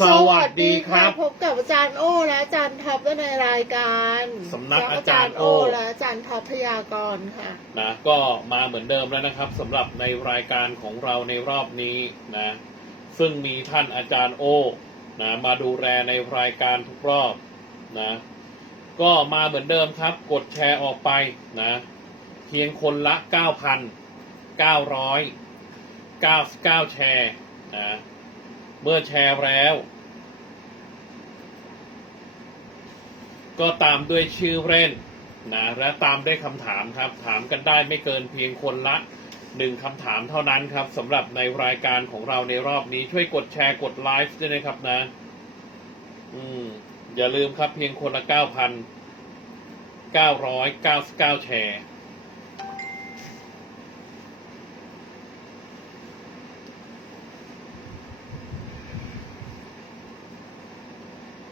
สวัสดีครับ พบกับอาจารย์โอ้และอาจารย์ท็อปในรายการสำนักอาจารย์โอ้และอาจารย์ท็อปพยากรณ์ค่ะนะก็มาเหมือนเดิมแล้วนะครับสำหรับในรายการของเราในรอบนี้นะซึ่งมีท่านอาจารย์โอนะมาดูแลในรายการทุกรอบนะก็มาเหมือนเดิมครับ กดแชร์ออกไปนะเพียงคนละ 9,999 แชร์นะ เมื่อแชร์แล้ว ก็ตามด้วยชื่อเล่นนะและตามด้วยคำถามครับ ถามกันได้ไม่เกินเพียงคนละหนึ่งคำถามเท่านั้นครับสำหรับในรายการของเราในรอบนี้ช่วยกดแชร์กดไลฟ์ด้วยนะครับนะ อืม อย่าลืมครับเพียงคนละเก้าพันเก้าร้อยเก้าสิบเก้าแชร์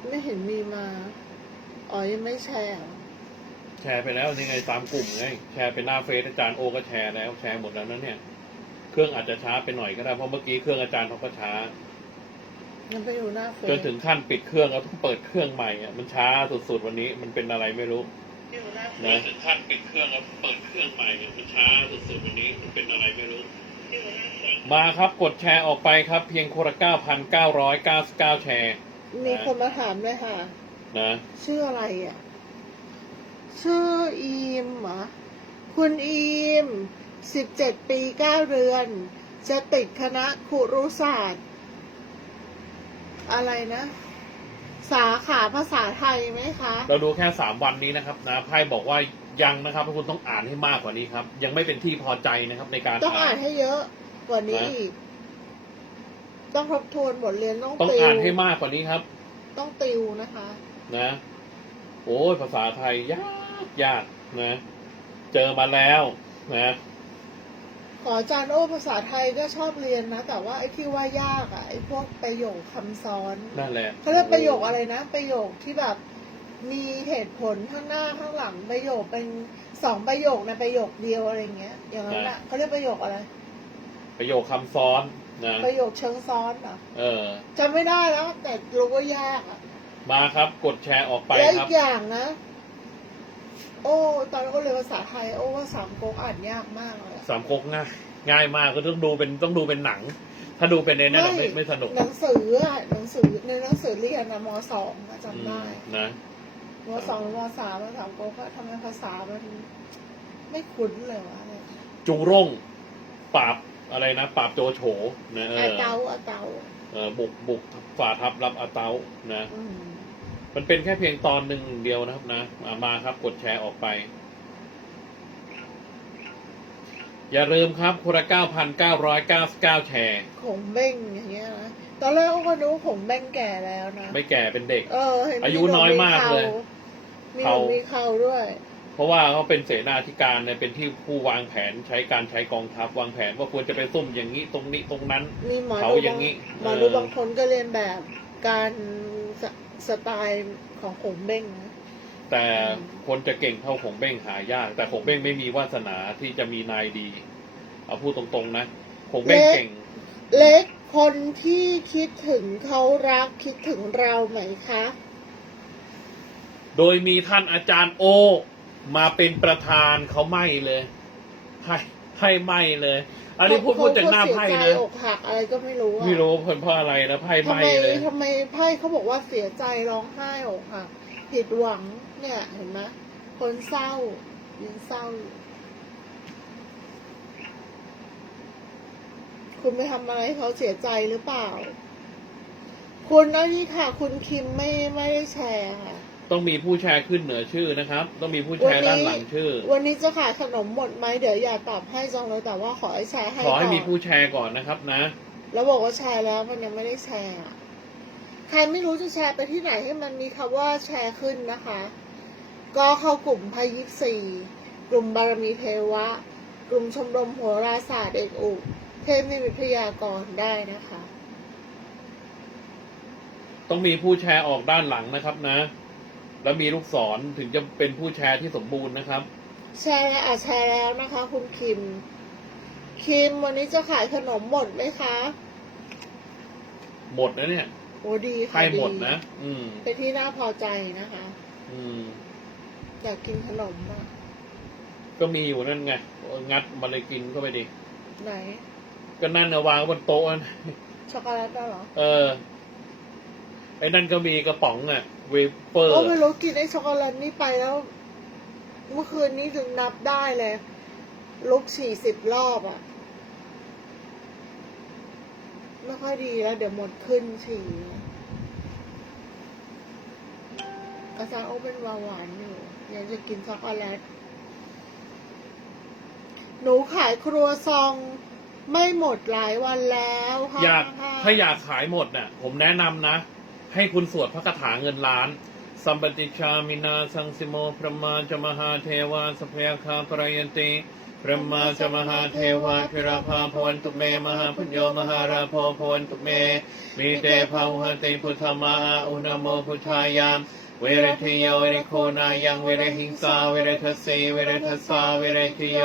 ไม่เห็นมีมาอ๋อยังไม่แชร์เหรอแชร์ไปแล้วนี่ไงตามกลุ่มไงแชร์เป็นหน้าเฟซอาจารย์โอก็แชร์แล้วแชร์หมดแล้วนะเนี่ย เครื่องอาจจะช้าไปหน่อยก็ได้เพราะเมื่อกี้เครื่องอาจารย์เขาก็ช้ายังไปอยู่หน้าเฟซจนถึงขั้นปิดเครื่องแล้วต้องเปิดเครื่องใหม่อะมันช้าสุดๆวันนี้มันเป็นอะไรไม่รู้อยู่หน้าเฟนะซถึงขั้นปิดเครื่องแล้วเปิดเครื่องใหม่อะมันช้าสุดๆวันนี้มันเป็นอะไรไม่รู้อยู่หน้าเฟซมาครับกดแชร์ออกไปครับ เพียงคนละเก้าพันเก้าร้อยเก้าสิบเก้าแชร์ มีคนมาถามเลยค่ะ นะชื่ออะไรอะ ชื่ออีมเหรอคุณอีมสิบเจ็ดปีเก้าเดือน จะติดคณะครุรุศาสตร์ อะไรนะ สาขาภาษาไทยไหมคะ เราดูแค่สามวันนี้นะครับ นะไพ่บอกว่ายังนะครับคุณต้องอ่านให้มากกว่านี้ครับ ยังไม่เป็นที่พอใจนะครับในการต้องอ่านให้เยอะกว่านี้นะอีก ต้องทบทวนบทเรียนต้องต้องติวอ่านให้มากกว่านี้ครับ ต้องติวนะคะ นะ โอ้ยภาษาไทยยากยากนะ เจอมาแล้ว นะขออาจารย์โอ้ภาษาไทยก็ชอบเรียนนะ แต่ว่าไอ้ที่ว่ายากอะไอ้พวกประโยคคำซ้อนนั่นแหละเขาเรียกประโยคอะไรนะ ประโยคที่แบบมีเหตุผลข้างหน้าข้างหลังประโยคเป็นสองประโยคในประโยคเดียวอะไรเงี้ย อย่างนั้นอะเขาเรียกประโยคอะไร ประโยคคำซ้อน นะประโยคเชิงซ้อนเหรอเออจำไม่ได้แล้ว แต่รู้ว่ายากอะมาครับ กดแชร์ออกไปและอีครับ กอย่างนะ โอ้ ตอนนั้นก็เรียนภาษาไทย โอ้ว่าสามก๊กอ่านยากมากเลยอะสามก๊กง่ายง่ายมากก็ต้องดูเป็นต้องดูเป็นหนัง ถ้าดูเป็นในนั้นอะไม่ไม่สนุกหนังสืออะหนังสือในหนังสือเรียนนะมสองอะจำได้อืมนะมสองหรือมสามมสามก๊กอะทำไมภาษามันไม่คุ้นเลยวะเนี่ย จุงร่งปราบ อะไรนะปราบโจโฉนะเออาอเตาอาเตาเออบุกบุกฝ่าทัพรับอาเตานะ อืมมันเป็นแค่เพียงตอนหนึ่งเดียวนะครับนะมามาครับกดแชร์ออกไป อย่าลืมครับคนละ9,999 แชร์ ขงเบ้งอย่างเงี้ยนะตอนแรกก็นึกว่าขงเบ้งแก่แล้วนะไม่แก่เป็นเด็ก เออเห็นมีอายุน้อยมากเลยมีหนเขาวดมีเขาด้วย เพราะว่าเขาเป็นเสนาธิการเนี่ยเป็นที่ผู้วางแผนใช้การใช้กองทัพวางแผนว่าควรจะไปซุ่มอย่างนี้ตรงนี้ตรงนั้นมีหมอเขาดูอย่างนี้หมอดูเออบางคนก็เรียนแบบการสสไตล์ของขงเบ้งนะ แต่คนจะเก่งเท่าของเบ้งหายาก แต่ของเบ้งไม่มีวาสนาที่จะมีนายดี เอาพูดตรงๆนะของเบ้งเก่ง เล็กคนที่คิดถึงเขารักคิดถึงเราไหมคะ โดยมีท่านอาจารย์โอ มาเป็นประธานเขาไม่เลย ให้ให้ไม่เลย อันนี้พูดพูดจากหน้าไพ่เขานะเสียใจอกหักอะไรก็ไม่รู้อะไม่รู้เพราะเพราะอะไรนะไพ่ทำไม่ไมเลยทำไมไพ่เขาบอกว่าเสียใจร้องไห้อกหักผิดหวังเนี่ยเห็นไหมคนเศร้ายืนเศร้าอยู่คุณไปทำอะไรให้เขาเสียใจหรือเปล่า คุณนั่นนี่ค่ะ คุณคิมไม่ไม่ได้แชร์ค่ะ ต้องมีผู้แชร์ขึ้นเหนือชื่อนะครับ ต้องมีผู้แชร์ด้านหลังชื่อ วันนี้จะขายขนมหมดไหมเดี๋ยวอย่าตอบให้จังเลยแต่ว่าขอให้แชร์ให้ขอให้ก่อนมีผู้แชร์ก่อนนะครับนะ แล้วบอกว่าแชร์แล้วมันยังไม่ได้แชร์อะใครไม่รู้จะแชร์ไปที่ไหนให้มันมีคำว่าแชร์ขึ้นนะคะ ก็เข้ากลุ่มพายิปซีกลุ่มบารมีเทวะ กลุ่มชมรมโหราศาสตร์เอกอุเทพนิมิตพยากรณ์ได้นะคะ ต้องมีผู้แชร์ออกด้านหลังนะครับนะ แล้วมีลูกศรถึงจะเป็นผู้แชร์ที่สมบูรณ์นะครับ แชร์แล้วอะแชร์แล้วนะคะ คุณคิม คิมวันนี้จะขายขนมหมดไหมคะหมดนะเนี่ยโอ้ดีค่ะให้หมดดีนะอืม เป็นที่น่าพอใจนะคะ อืมอยากกินขนมอะก็มีอยู่นั่นไงงัดมาเลยกินเข้าไปดิไหน ก็นั่นนะวางบนโต๊ะนั่นช็อกโกแลตได้เหรอ เออ ไอ้นั่นก็มีกระป๋องอะ เวเปอร์โอ้ไม่รู้กินไอ้ช็อกโกแลตนี่ไปแล้ว เมื่อคืนนี้ถึงนับได้เลยลุกสี่สิบรอบอะ ไม่ค่อยดีแล้ว เดี๋ยวหมดขึ้นฉี่อาจารย์โอ้เป็นเบาหวานอยู่ยังจะกินช็อกโกแลตหนูขายครัวซองไม่หมดหลายวันแล้วค่ะอยากถ้าอยากขายหมดน่ะ ผมแนะนำนะ ให้คุณสวดพระคาถาเงินล้าน สัมปติชามินาสังสิโมพระมาจมหาเทวาสพยาคาปรยันติพระมาจมหาเทวาพิราภาพวันตุเมมหาพุญโยมหาราโพพวันตุเม มีเตภาหติพุทธมาอุณโมพุทธายามเวรทิโยเวรโคนายังเวรหิงสาเวรทสสีเวรทสสาเวรทิโย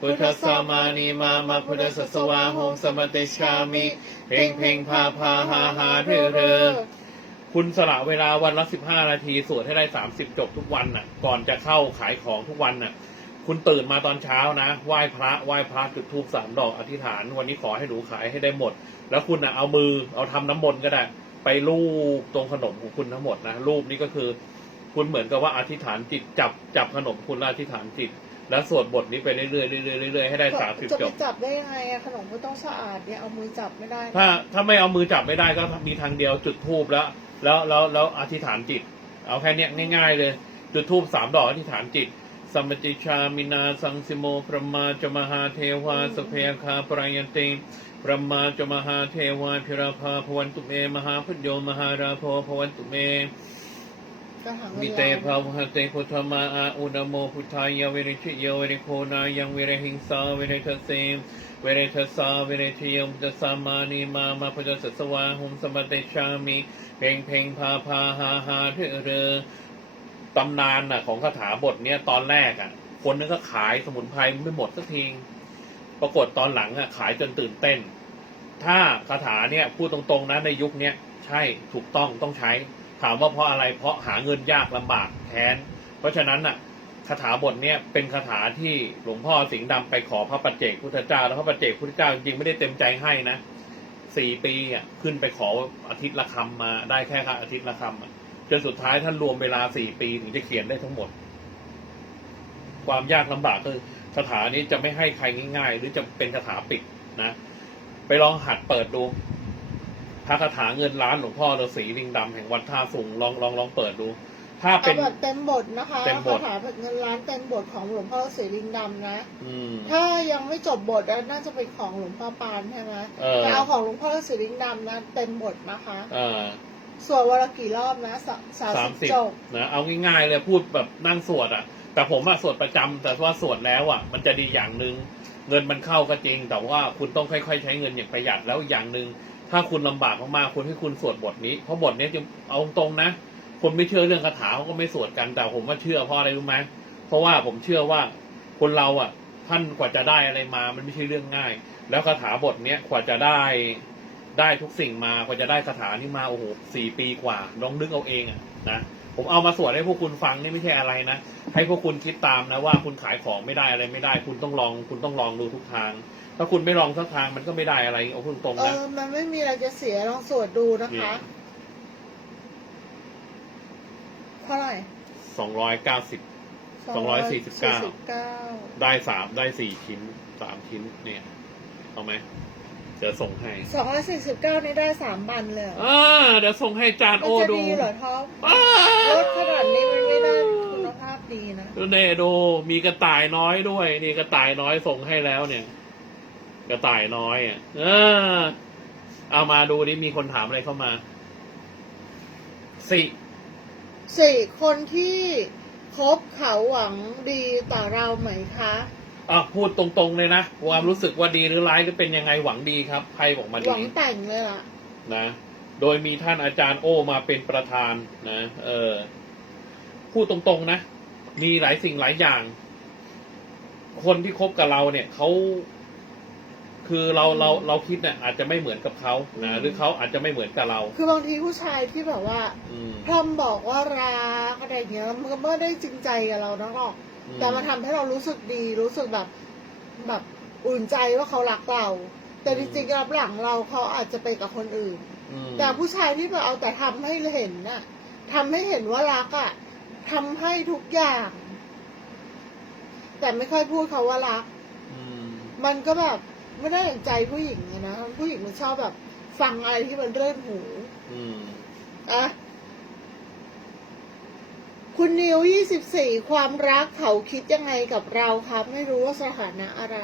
พุทธสามานีมามาพุทธสสวาโหมสมติชามิ เพ่งเพ่งพาพาหาหาเรือเรือ คุณสละเวลาวันละสิบห้านาทีสวดให้ได้สามสิบจบทุกวันน่ะ ก่อนจะเข้าขายของทุกวันน่ะ คุณตื่นมาตอนเช้านะไหว้พระไหว้พระจุดธูปสามดอกอธิษฐาน วันนี้ขอให้หนูขายให้ได้หมด แล้วคุณน่ะเอามือเอาทำน้ำมนต์ก็ได้ ไปลูบตรงขนมของคุณทั้งหมดนะรูปนี้ก็คือ คุณเหมือนกับว่าอธิษฐานจิตจับจับขนมคุณแล้วอธิษฐานจิตแล้วสวดบทนี้ไปเรื่อยๆเรื่อยๆเรื่อยๆให้ได้สามสิบจะจไปบจับได้ยังไงอะขนมก็ต้องสะอาดเนี่ยเอามือจับไม่ได้นะถ้าถ้าไม่เอามือจับไม่ได้ก็มีทางเดียวจุดทูบแล้ว แล้วแล้วแล้วอธิษฐานจิต เอาแค่เนี้ยง่ายๆเลยจุดทูบสามดอกอธิษฐานจิตสัมปติชามินาสังสิโมพระมาจมหาเทวาสเพยคาปรายันติพระมาจมหาเทวาพิราภาพวันตุเม มหาพุทโยมหาราโพพวันตุเม มิเวเตลาภาวหเตพุทธมาอาอุณโมพุทธายาเวริชโยเวริโคนายังเวริหิงสาเวริทเสมเวริทสาเวริชยมตสามานีมามาพุทธสสวาหุมสมเตชามิเพ่งเพ่งพาพาหาหาเถอเรอตำนานน่ะของคาถาบทเนี้ยตอนแรกอะ คนนึงก็ขายสมุนไพรไม่หมดสักทีปรากฏตอนหลังอะขายจนตื่นเต้น ถ้าคาถาเนี่ยพูดตรงๆนะในยุคเนี้ยใช่ถูกต้องต้องใช้ ถามว่าเพราะอะไรเพราะหาเงินยากลำบากแค้น เพราะฉะนั้นน่ะคาถาบทเนี้ยเป็นคาถาที่หลวงพ่อสิงห์ดำไปขอพระปัจเจกพุทธเจ้า แล้วพระปัจเจกพุทธเจ้าจริงไม่ได้เต็มใจให้นะสี่ปีอะขึ้นไปขออาทิตย์ละคำมาได้แค่ค่ะอาทิตย์ละคำจนสุดท้ายท่านรวมเวลาสี่ปีถึงจะเขียนได้ทั้งหมด ความยากลำบากคือคาถานี้จะไม่ให้ใครง่าย ๆ หรือจะเป็นคาถาปิดนะ ไปลองหัดเปิดดู พระคาถาเงินล้านหลวงพ่อฤาษีลิงดำแห่งวัดท่าสุงลองลองลองเปิดดู ถ้าเอาเป็นแบบเต็มบทนะคะเต็มบท คาถาแบบเงินล้านเต็มบทของหลวงพ่อเสรีลิงดำนะ อืม ถ้ายังไม่จบบทอะน่าจะเป็นของหลวงพ่อปานใช่ไหมเออ แต่เอาของหลวงพ่อเสรีลิงดำนะเต็มบทนะคะ เออส่วนวันละกี่รอบนะสาสาสามสิสิบบจบนะเอาง่ายๆเลยพูดแบบนั่งสวดอะ แต่ผมอะสวดประจำแต่ว่าสวดแล้วอะ มันจะดีอย่างหนึ่งเงินมันเข้าก็จริง แต่ว่าคุณต้องค่อยๆ ใช้เงินอย่างประหยัดแล้วอย่างหนึ่ง ถ้าคุณลำบากมากๆคุณให้คุณสวดบทนี้ เพราะบทนี้จะเอาตรงนะ คนไม่เชื่อเรื่องคาถาเขาก็ไม่สวดกัน แต่ผมว่าเชื่อเพราะอะไรรู้ไหมเพราะว่าผมเชื่อว่าคนเราอะ ท่านกว่าจะได้อะไรมา มันไม่ใช่เรื่องง่าย แล้วคาถาบทเนี้ยกว่าจะได้ได้ทุกสิ่งมากว่าจะได้คาถานี้มาโอ้โหสี่ปีกว่าลองนึกเอาเองอะนะ ผมเอามาสวดให้พวกคุณฟังนี่ไม่ใช่อะไรนะ ให้พวกคุณคิดตามนะว่าคุณขายของไม่ได้อะไรไม่ได้ คุณต้องลอง คุณต้องลองดูทุกทาง ถ้าคุณไม่ลองสักทางมันก็ไม่ได้อะไรเอาพูดตรงเอๆนะอมันไม่มีอะไรจะเสียลองสวดดูนะคะเท่าไหร่สองร้อยเก้าสิบ สองร้อยสี่สิบเก้าเก้าได้สามได้สี่ชิ้นสามชิ้นเนี่ยเอาไหมเดี๋ยวส่งให้สองร้อยสี่สิบเก้านี่ได้สามบันเลยเหรออ่าเดี๋ยวส่งให้จานมันโอจะดูดีเหรอท็อปอ้ารถขนาดนี้มันไม่ได้คุณภาพดีนะ ดูเน่ดูมีกระต่ายน้อยด้วย นี่กระต่ายน้อยส่งให้แล้วเนี่ย กระต่ายน้อยอะเออเอามาดูนี่มีคนถามอะไรเข้ามาสี่สี่คนที่คบเขาหวังดีต่อเราไหมคะ อะพูดตรงๆเลยนะความรู้สึกว่าดีหรือร้ายก็เป็นยังไงหวังดีครับใครบอกมาหดีวังแต่งเลยล่ะ นะ โดยมีท่านอาจารย์โอมาเป็นประธานนะเออพูดตรงๆนะมีหลายสิ่งหลายอย่าง คนที่คบกับเราเนี่ยเขาคือเราเราเราคิดเนี่ยอาจจะไม่เหมือนกับเขานะหรือเขาอาจจะไม่เหมือนกับเรา คือบางทีผู้ชายที่แบบว่าอืม พร่ำบอกว่ารักอะไรอย่างเงี้ยมันก็ไม่ได้จริงใจกับเรานักหรอก แต่มันทำให้เรารู้สึกดีรู้สึกแบบแบบอุ่นใจว่าเขารักเรา แต่จริงๆรับหลังเราเขาอาจจะไปกับคนอื่น อืมแต่ผู้ชายที่แบบเอาแต่ทำให้เห็นน่ะทำให้เห็นว่ารักอะทำให้ทุกอย่าง แต่ไม่ค่อยพูดเขาว่ารัก อืมมันก็แบบไม่ได้อย่างใจผู้หญิงอะนะผู้หญิงมันชอบแบบ ฟังอะไรที่มันเรื่อนหูอืมอะ คุณนิวยี่สิบสี่ความรักเขาคิดยังไงกับเราครับ ไม่รู้ว่าสถานะอะไร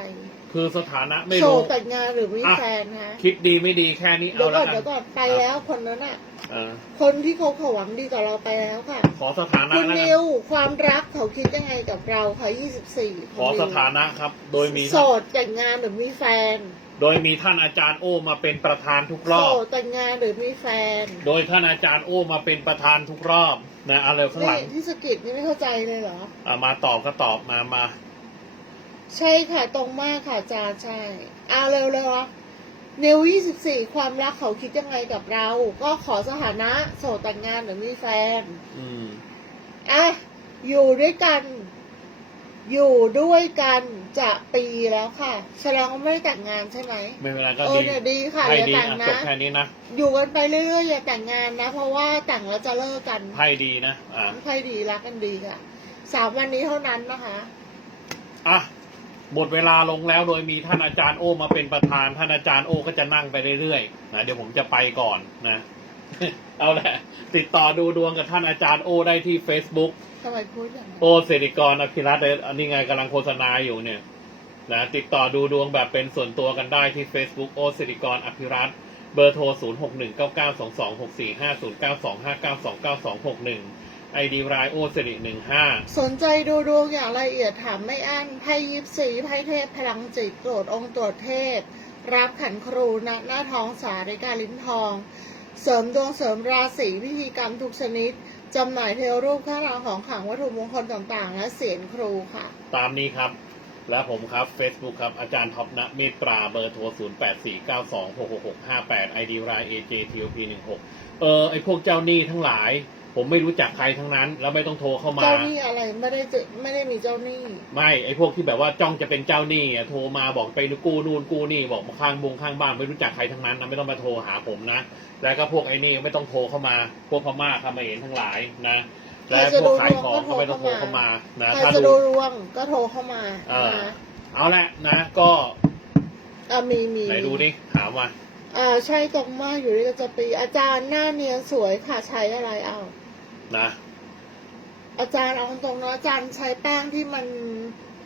คือสถานะไม่โสรู้ดแต่งงานหรือมีอะแฟนฮะคิดดีไม่ดีแค่นี้เดี๋ยเอาวก่แล้อวนกันเดี๋ยวก่อนไปแล้วคนนั้นอะ เออคนที่เขาเขาหวังดีกับเราไปแล้วค่ะ ขอสถานะคุณแล้วกันินวความรักเขาคิดยังไงกับเราคะยี่สิบสี่ขอสถานะครับ โดยมีโสดแต่งงานหรือมีแฟน โดยมีท่านอาจารย์โอมาเป็นประธานทุกรโสอบดแต่งงานหรือมีแฟนโดยท่านอาจารย์โอมาเป็นประธานทุกรอบนะเอาเลยข้างหลันี่งที่สกิดนี่ไม่เข้าใจเลยเหรออะมาตอบก็ตอบมามาใช่ค่ะตรงมากค่ะอาจารย์ใช่เอาเร็วเลยวะเนวยี่สิบสี่ความรักเขาคิดยังไงกับเรา ก็ขอสถานะ โสดแต่งงานหรือมีแฟน อืม อะ อยู่ด้วยกัน อยู่ด้วยกันจะปีแล้วค่ะแสดงว่าไม่ได้แต่งงานใช่ไหมไม่เป็นไรก็เอดีอเนี่ยดีค่ะให้อย่าดีแต่งอะนะ จบแค่นี้นะอยู่กันไปเรื่อยๆอย่าแต่งงานนะ เพราะว่าแต่งแล้วจะเลิกกันไพ่ดีนะอะไม่ค่อยดีรักกันดีค่ะสามวันนี้เท่านั้นนะคะ อะหมดเวลาลงแล้วโดยมีท่านอาจารย์โอมาเป็นประธาน ท่านอาจารย์โอก็จะนั่งไปเรื่อยๆนะเดี๋ยวผมจะไปก่อนนะ เอาแหละ ติดต่อดูดวงกับท่านอาจารย์โอได้ที่ Facebook ทำไมพูดอย่างนั้นโอเศรษฐกรอภิรัตน์เลยอันนี้ไงกำลังโฆษณาอยู่เนี่ยนะติดต่อดูดวงแบบเป็นส่วนตัวกันได้ที่ Facebook โอเศรษฐกรอภิรัตน์เบอร์โทร 0 6 1 9 9 2 2 6 4 5 0 9 2 5 9 2 9 2 6 1ไอดีรายโอเศรษฐ15สนใจดูดวงอย่างละเอียดถามไม่อั้นไพ่ยิปซีไพ่เทพพลังจิตโปรดองค์ตรวจเทพ รับขันครูณหน้าท้องสาริกาลิ้นทอง เสริมดวงเสริมราศีพิธีกรรมทุกชนิดจำหน่ายเทวรูปข้างรางของขลังวัตถุมงคลต่างๆ และเสียนครูค่ะ ตามนี้ครับ และผมครับ Facebook ครับ อาจารย์ท็อปณเมตตราเบอร์โทร 0 8 4 9 2 6 6 6 5 8 ID ราย AJTOP 16 เออไอพวกเจ้าหนี้ทั้งหลาย ผมไม่รู้จักใครทั้งนั้น แล้วไม่ต้องโทรเข้ามา เจ้าหนี้อะไรไม่ได้เจอไม่ได้มีเจ้าหนี้ ไม่ไอพวกที่แบบว่าจ้องจะเป็นเจ้าหนี้อะโทรมาบอกไปกู้นู่นกู้นี่บอกมาข้างบงข้างบ้านไม่รู้จักใครทั้งนั้นนะไม่ต้องมาโทรหาผมนะแล้วก็พวกไอ้นี่ไม่ต้องโทรเข้ามา พวกพม่าเขมรทั้งหลายนะและพวกขายของก็ไม่ต้องโทรเข้ามานะใครถ้าจะดูดูดวงก็โทรเข้ามาเออ นะเอาละนะก็อะมีมีไหนดูดิถามว่า อ่าใช่ตรงมากอยู่ที่จะปีอาจารย์หน้าเนียนสวยค่ะใช้อะไรเอา นะอาจารย์เอาตรงนะอาจารย์ใช้แป้งที่มัน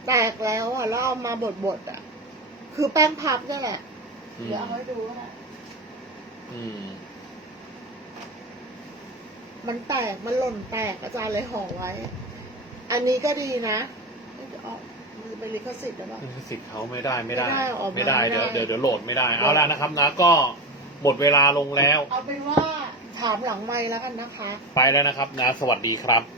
แตกแล้วอะแล้วเอามาบดบดๆอะ คือแป้งพับนั่นแหละอืมเดี๋ยวเอาให้ดูนะอืมมันแตกมันหล่นแตกอาจารย์เลยห่อไว้ อันนี้ก็ดีนะเอ้ยเดี๋ยวเอามือไปลิขสิทธิ์หรือเปล่า สิทธิ์เขาไม่ได้ไม่ได้ไม่ได้ออกมาไม่ได้ไม่ได้ เดี๋ยวเดี๋ยวเดี๋ยวโหลดไม่ได้เอาละนะครับนะก็หมดเวลาลงแล้ว เอาเป็นว่า ถามหลังไม้แล้วกันนะคะ ไปแล้วนะครับนะ สวัสดีครับ